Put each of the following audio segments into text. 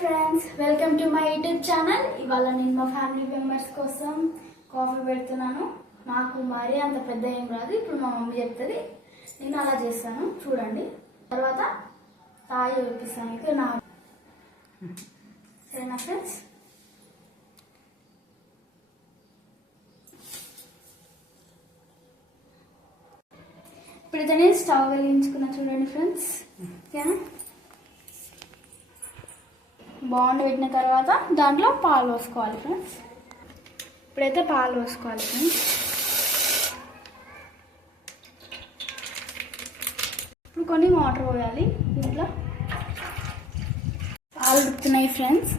Friends, welcome to my YouTube channel. ఇవాళ నేను మా ఫ్యామిలీ మెంబర్స్ కోసం కాఫీ పెడుతున్నాను. నాకు మరీ అంత పెద్ద ఏం రాదు. ఇప్పుడు మా మమ్మీ చెప్తుంది, నేను అలా చేస్తాను చూడండి. తర్వాత తాగి చూపిస్తాను. ఇక్కడ నా సరేనా ఫ్రెండ్స్? ఇప్పుడైతే నేను స్టవ్ వెలిగించుకున్నా చూడండి ఫ్రెండ్స్. ఓకేనా? బాగుండి పెట్టిన తర్వాత దాంట్లో పాలు పోసుకోవాలి ఫ్రెండ్స్. ఇప్పుడైతే పాలు పోసుకోవాలి ఫ్రెండ్స్. ఇప్పుడు కొన్ని వాటర్ పోయాలి. దీంట్లో పాలు ఉడుకుతున్నాయి ఫ్రెండ్స్.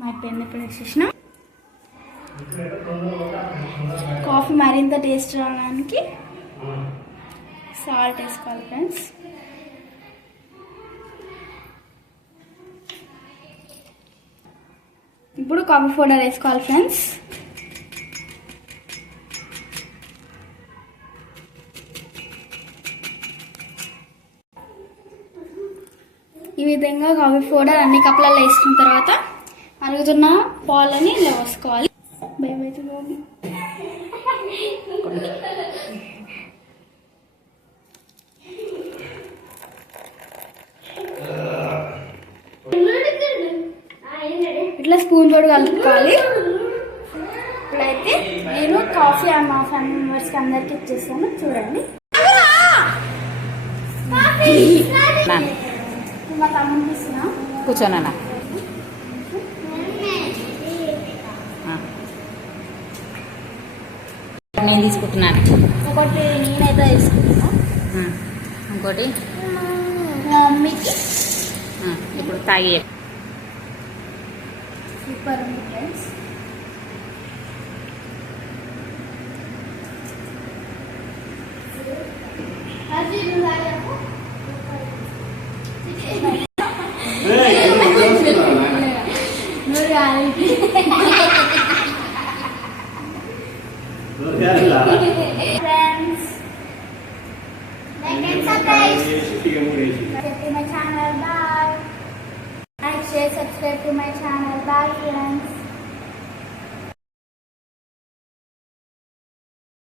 మా పెన్ ఇప్పుడు వేసేసిన. కాఫీ మరింత టేస్ట్ రావడానికి సాల్ట్ వేసుకోవాలి ఫ్రెండ్స్. ఇప్పుడు కాఫీ పౌడర్ వేసుకోవాలి ఫ్రెండ్స్. ఈ విధంగా కాఫీ పౌడర్ అన్ని కప్పులలో వేసుకున్న తర్వాత అరుగుతున్న పాలని ఇలా పోసుకోవాలి. భయమైతే బాబు. ఇట్లా స్పూన్ తోడు కలుపుకోవాలి. ఇప్పుడైతే నేను కాఫీ మా ఫ్యామిలీ మెంబర్స్కి అందరికి ఇచ్చేస్తాను చూడండి. మా తమ్ముడికి ఇస్తున్నా. కూర్చోనా? నేను తీసుకుంటున్నాను. ఒకటి నేనైతే తీసుకుంటున్నా, ఇంకోటి మా మమ్మీకి. ఇప్పుడు తాగి సూపర్ ఉంది friends. Friends, like and subscribe to my channel. Bye. Like, share, subscribe to my channel. Bye friends.